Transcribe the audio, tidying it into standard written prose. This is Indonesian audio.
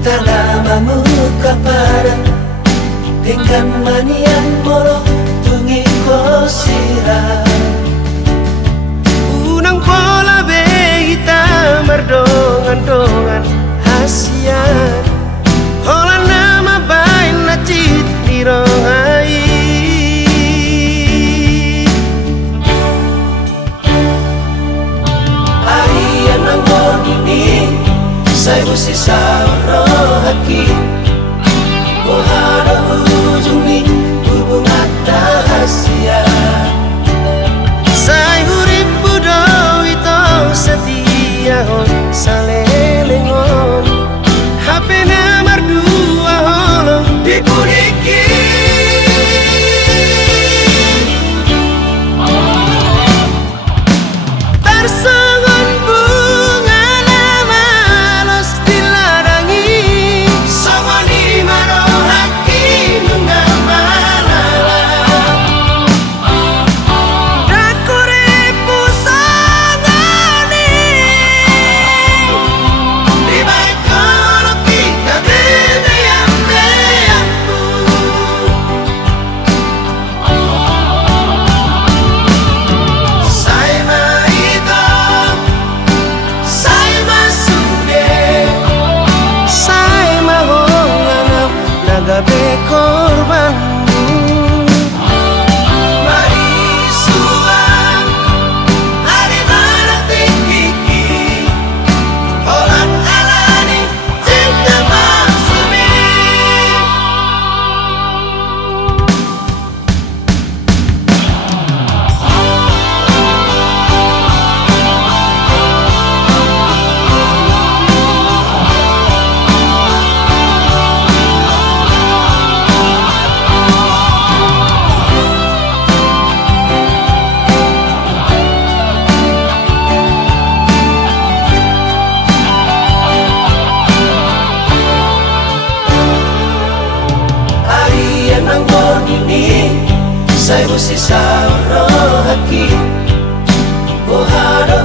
Kita mangut kapada dengan manian moro tungi ko sira unang pola be ita mardongan-dongan hasian hola nama bain na cit nirohai arian ang ini saya mesti sauro haki Mohara ujung ni hubungan rahasia Say hurip budo ito setia hon salelengon Hape na mardua holo dipudiki Tarsongon bunga na malos diladangi Songoni maro haki nunga malala Dakuripu sangani Di baik kalau kita beda-beda Saya maito Saya masude Say mahonganap nagabe korban Marisuan Hari mana tinggi Orang alani Cinta maksumi Harian ng ini Saya mesti sauro haki Mohara